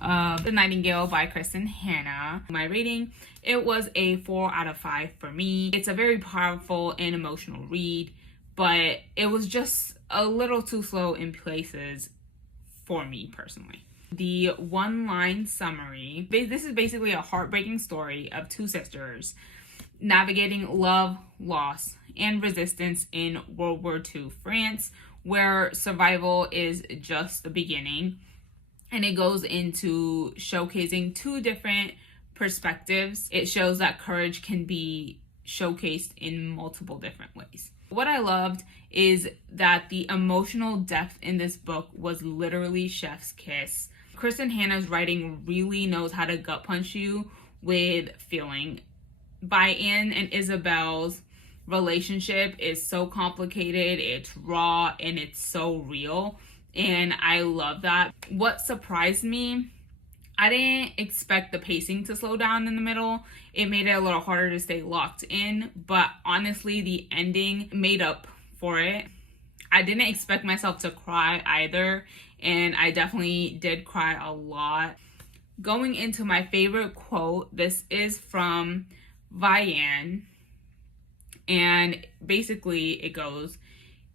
The Nightingale by Kristin. My rating, it was a 4 out of 5 for me. It's a very powerful and emotional read, but it was just a little too slow in places for me personally. The one-line summary, this is basically a heartbreaking story of two sisters navigating love, loss, and resistance in World War II France, where survival is just the beginning. And it goes into showcasing two different perspectives. It shows that courage can be showcased in multiple different ways. What I loved is that the emotional depth in this book was literally chef's kiss. Kristin Hannah's writing really knows how to gut punch you with feeling. By Anne and Isabel's relationship is so complicated, it's raw, and it's so real. And I love that. What surprised me, I didn't expect the pacing to slow down in the middle. It made it a little harder to stay locked in, but honestly, the ending made up for it. I didn't expect myself to cry either, and I definitely did cry a lot. Going into my favorite quote, this is from Vianne, and basically it goes,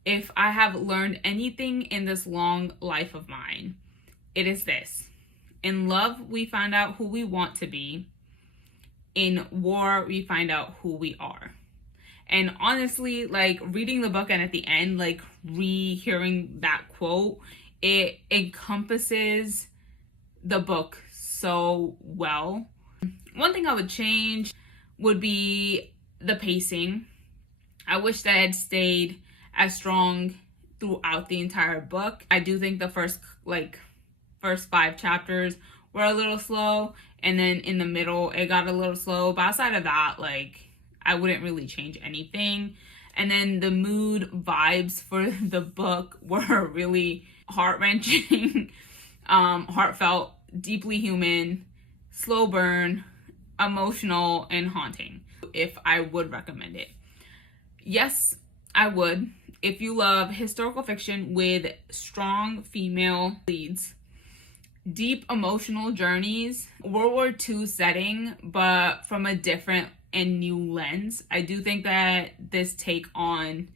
"If I have learned anything in this long life of mine, it is this. In love, we find out who we want to be. In war, we find out who we are." And honestly, like reading the book and at the end, like rehearing that quote, it encompasses the book so well. One thing I would change would be the pacing. I wish that it stayed as strong throughout the entire book. I do think the first 5 chapters were a little slow, and then in the middle it got a little slow, but outside of that, I wouldn't really change anything. And then the mood vibes for the book were really heart-wrenching, heartfelt, deeply human, slow burn, emotional, and haunting. If I would recommend it, yes, I would. If you love historical fiction with strong female leads, deep emotional journees, World War II setting, but from a different and new lens. I do think that this take on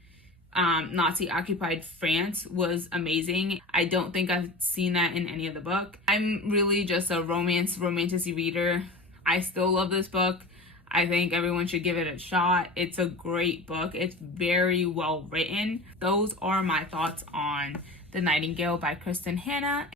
Nazi-occupied France was amazing. I don't think I've seen that in any of the book. I'm really just a romantic reader. I still love this book. I think everyone should give it a shot. It's a great book. It's very well written. Those are my thoughts on The Nightingale by Kristin Hannah.